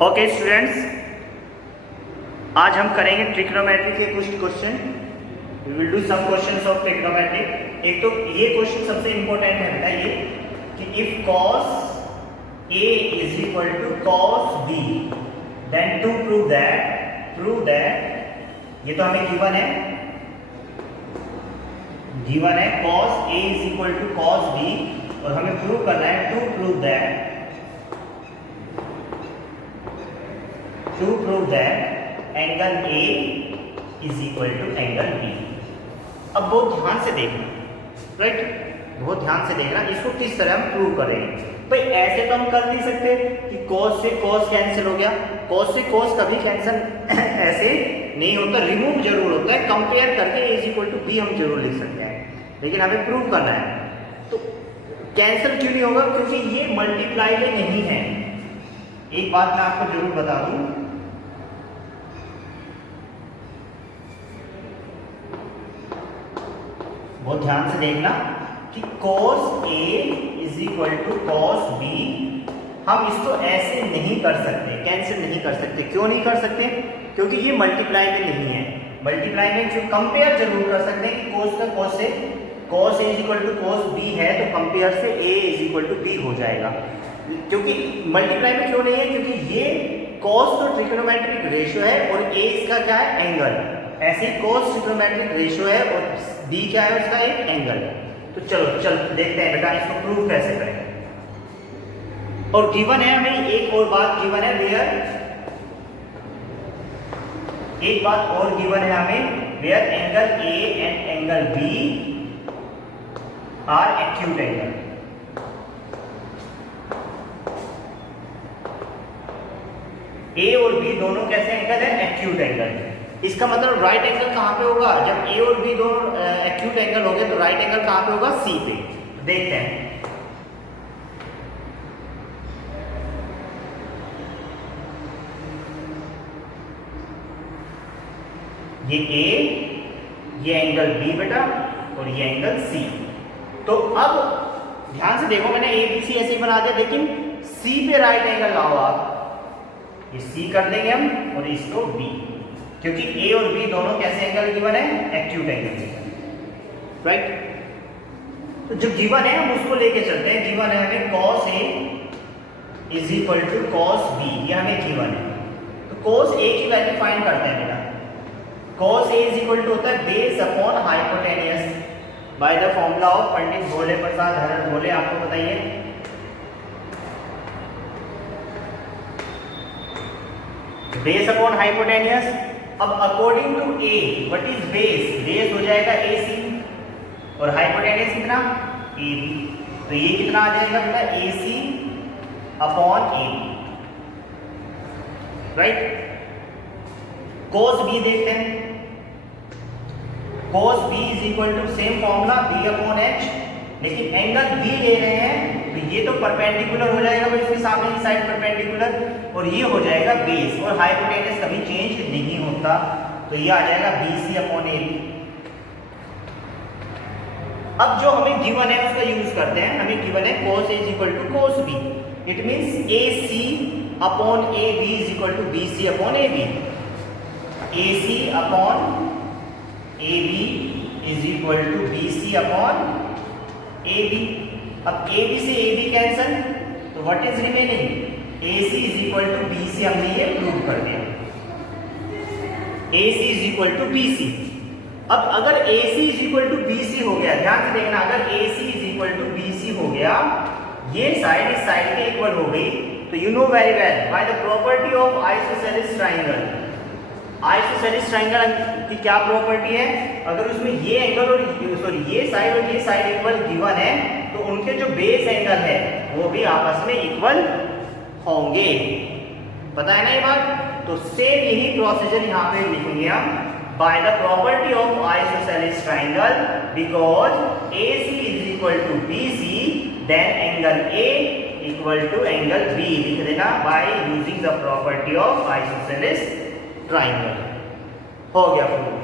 Okay students, आज हम करेंगे ट्रिग्नोमेट्री के कुछ question. We will do some questions of trigonometry. एक तो ये क्वेश्चन सबसे इंपॉर्टेंट है बेटा, ये कि if cos A is equal to cos B then to prove that ये तो हमें गिवन है cos A is equal to cos B और हमें प्रूव करना है to prove that angle A is equal to angle B। अब बहुत ध्यान से देखना, राइट, बहुत ध्यान से देखना इसको किस तरह हम प्रूव करेंगे। भाई ऐसे तो हम कर नहीं सकते कि cos से cos कैंसिल हो गया, cos से cos कभी कैंसिल ऐसे नहीं होता, रिमूव जरूर होता है। कंपेयर करके A is equal to B हम जरूर लिख सकते हैं, लेकिन हमें प्रूव करना है। तो कैंसिल क्यों नहीं होगा? क्योंकि ये मल्टीप्लाई में नहीं है। एक बात मैं आपको जरूर बता दूं, बहुत ध्यान से देखना कि cos A is equal to cos B हम इसको ऐसे नहीं कर सकते, कैंसिल नहीं कर सकते। क्यों नहीं कर सकते? क्योंकि ये मल्टीप्लाई में नहीं है। मल्टीप्लाई में जो कंपेयर जरूर कर सकते हैं कि cos का cos से cos A is equal to cos B है तो कंपेयर से A is equal to B हो जाएगा। क्योंकि मल्टीप्लाई में क्यों नहीं है? क्योंकि ये cos तो ट्रिग्नोमेट्रिक रेशियो है और A इसका क्या है? एंगल। ऐसे ही cos ट्रिग्नोमेट्रिक रेशियो है और B क्या है? उसका एक एंगल। तो चलो देखते हैं बेटा इसको प्रूव कैसे करें। और गिवन है हमें एक और बात गिवन है, एक बात और गिवन है हमें, where angle A and angle B are acute angle. A और B दोनों कैसे एंगल है? Acute angle. इसका मतलब राइट एंगल कहां पे होगा? जब A और B दोनों एक्यूट एंगल हो गए तो राइट एंगल कहां पे होगा? C पे। देखते हैं। ये A, ये एंगल B बेटा और ये एंगल C। तो अब ध्यान से देखो, मैंने ABC ऐसे ही बना दिया, लेकिन C पे राइट एंगल लाओ आप। ये C कर देंगे हम और इसको B, क्योंकि A और B दोनों कैसे एंगल गिवन है? Acute angle, right. तो जो गिवन है हम उसको लेके चलते हैं। गिवन है हमें cos A is equal to cos B, ये हमें गिवन है। तो cos A की वैल्यू फाइंड करते हैं बेटा। cos A is equal to होता है base upon hypotenuse by the formula of Pandit Bhole Prasad Haran Bhole. आपको बताइए, बेस अपॉन हाइपोटेनियस। अब according to A what is base? Base हो जाएगा AC और हाइपोटेनियस कितना? AB। तो ये कितना आ जाएगा बेटा? AC upon AB, right. cos B देखते हैं। cos B is equal to same formula B upon H, लेकिन एंगल B ले रहे हैं तो ये तो परपेंडिकुलर हो जाएगा भाई, इसके सामने की साइड परपेंडिकुलर, और ये हो जाएगा बेस, और हाइपोटेनस कभी चेंज नहीं होता, तो ये आ जाएगा BC अपॉन AB। अब जो हमें गिवन है उसका यूज करते हैं। हमें गिवन है cos A is equal to cos B, it means AC upon AB is equal to BC upon AB। AC upon AB is equal to BC upon AB। अब AB से AB cancel, तो what is remaining? AC is equal to BC। हमने ये prove कर दिया, AC is equal to BC। अब अगर AC is equal to BC हो गया, ध्यान से देखना, अगर AC is equal to BC हो गया, ये साइड इस साइड के इक्वल हो गई, तो you know very well bye the property of isosceles triangle. Isosceles triangle की क्या प्रॉपर्टी है? अगर उसमें ये एंगल और ये साइड इक्वल गिवन है तो उनके जो बेस एंगल है वो भी आपस में इक्वल होंगे। पता है ना ये बात? तो सेम यही प्रोसीजर यहाँ पे लिखेंगे हम, by the property of isosceles triangle because AC is equal to BC then angle A equal to angle B। लिख देना by using the property of isosceles triangle. हो गया प्रूफ।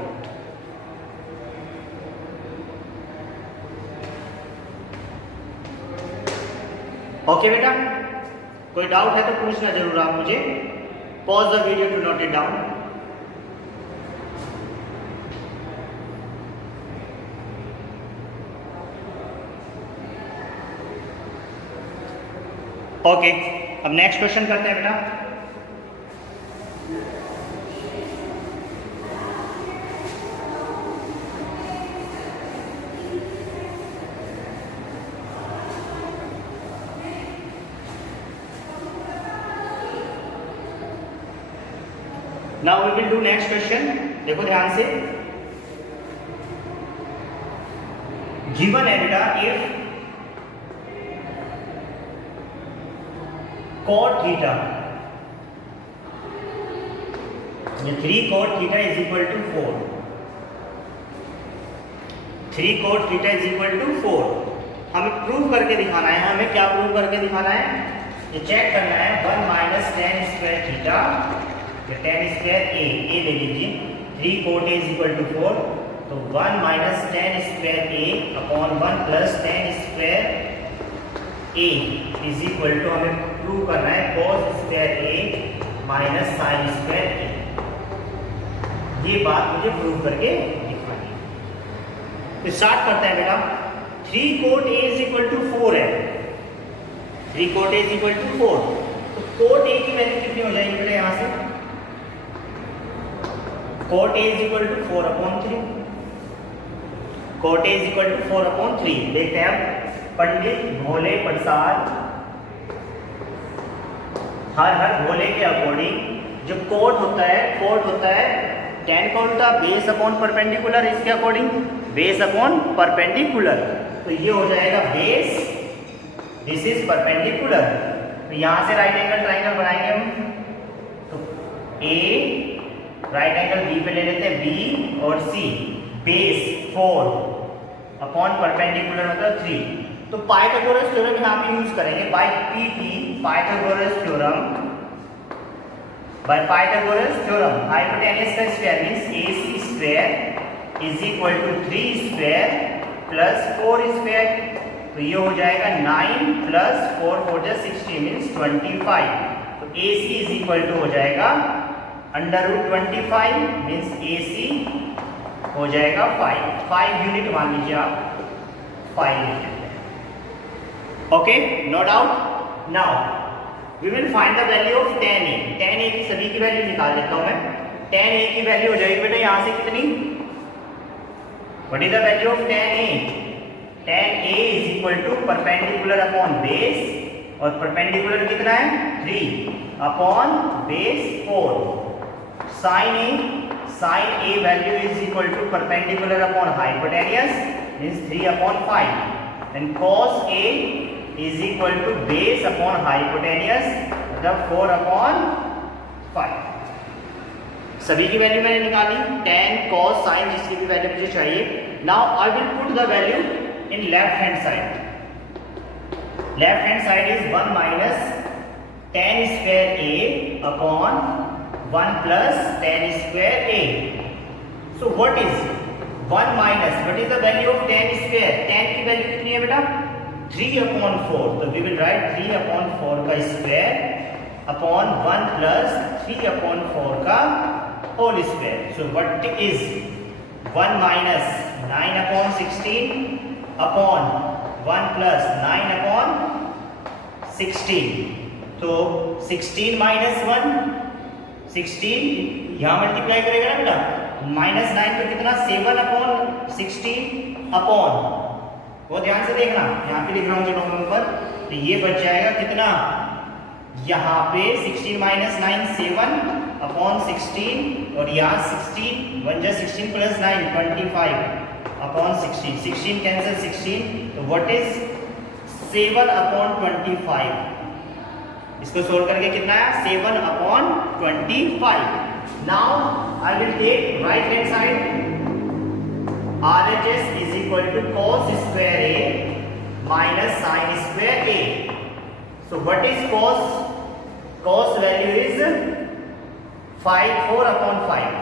ओके बेटा, कोई डाउट है तो पूछना जरूर आप मुझे। Pause the video to note it down. Okay, अब नेक्स्ट क्वेश्चन करते हैं बेटा। Now we will do next question. देखो ध्यान से, गिवन है बेटा if cot theta, 3 cot theta is equal to 4. 3 cot theta is equal to 4. हमें प्रूव करके दिखाना है। हमें क्या प्रूव करके दिखाना है, ये चेक करना है। 1 minus tan square theta, tan square A ले लीजिए। 3 cot a is equal to 4, तो 1 minus tan square A upon 1 plus tan square A is equal to, हमें प्रूव करना है cos square A minus sine square A. ये बात मुझे prove करके दिखानी है। तो स्टार्ट करते हैं बेटा। 3 cot a is equal to 4 है। 3 cot a is equal to 4, तो cot a की वैल्यू कितनी हो जाएगी बेटा यहाँ से? cot a is equal to 4 upon 3। cot a is equal to 4 upon 3। देखते हैं अब, पंडित भोले प्रसाद हर भोले के अकॉर्डिंग जो कोड होता है tan का उल्टा बेस अपॉन परपेंडिकुलर। इसके अकॉर्डिंग बेस अपॉन परपेंडिकुलर, तो ये हो जाएगा बेस, दिस इज परपेंडिकुलर। तो यहाँ से राइट एंगल ट्राइंगल बनाएंगे हम। तो ए राइट एंगल बी पे ले लेते हैं, बी और सी। बेस 4 अपॉन परपेंडिकुलर मतलब 3। तो पाइथागोरस थ्योरम यहाँ पे यूज करेंगे by PT, Pythagoras theorem. By Pythagoras theorem hypotenuse का square means AC square is equal to 3 square plus 4 square. तो ये हो जाएगा 9 प्लस 4 4 जा 60 मींस 25। तो AC इज इक्वल टू हो जाएगा अंडर रूट 25 मींस AC हो जाएगा 5 यूनिट मान लीजिए आप, 5 unit. Okay, no doubt. Now we will find the value of tan a। tan a की सभी की वैल्यू निकाल लेता हूं मैं। tan a की वैल्यू हो जाएगी बेटा यहां से कितनी, what is the value of tan a? tan a is equal to perpendicular upon base, और परपेंडिकुलर कितना है 3 upon base 4। sin a value is equal to perpendicular upon hypotenuse means 3 upon 5। And cos a is equal to base upon hypotenuse मतलब 4 upon 5। सभी की value मैंने निकाली, tan cos sin जिसकी भी वैल्यू मुझे चाहिए। Now I will put the value in left hand side. Left hand side is 1 minus tan square a upon 1 plus tan square a। So what is 1 minus, what is the value of tan square? tan की value कितनी है बेटा 3 upon 4। तो we will write 3 upon 4 का square upon 1 plus 3 upon 4 का whole square. So what is 1 minus 9 upon 16 upon 1 plus 9 upon 16। तो 16 minus 1, 16 यहाँ multiply करेगा ना बेटा, माइनस 9 तो कितना 7 अपॉन 16 अपॉन, वो ध्यान से देखना, यहाँ पे लिख रहा हूँ जो नंबर पर। तो ये बच जाएगा कितना, यहाँ पे 16 माइनस 9 7 अपॉन 16, और यहाँ 16 1 जा 16 प्लस 9 25 अपॉन 16, 16 कैंसिल 16। तो व्हाट इज 7 अपॉन 25? इसको सोल्व करके कितना है 7 upon 25। Now I will take right hand side, RHS is equal to cos square A minus sin square A. So what is cos? Cos value is 4 upon 5.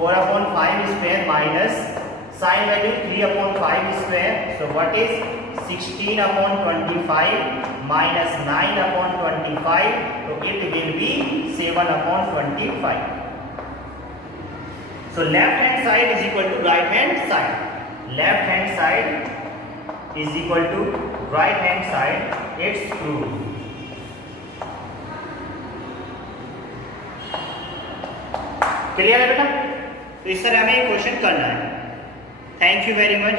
4 upon 5 square minus sin value 3 upon 5 square. So what is 16 upon 25 minus 9 upon 25. तो it will be 7/25. So left hand side is equal to right hand side. Left hand side is equal to right hand side. It's proved. Clear है बेटा? तो इस तरह हमें question करना है. Thank you very much.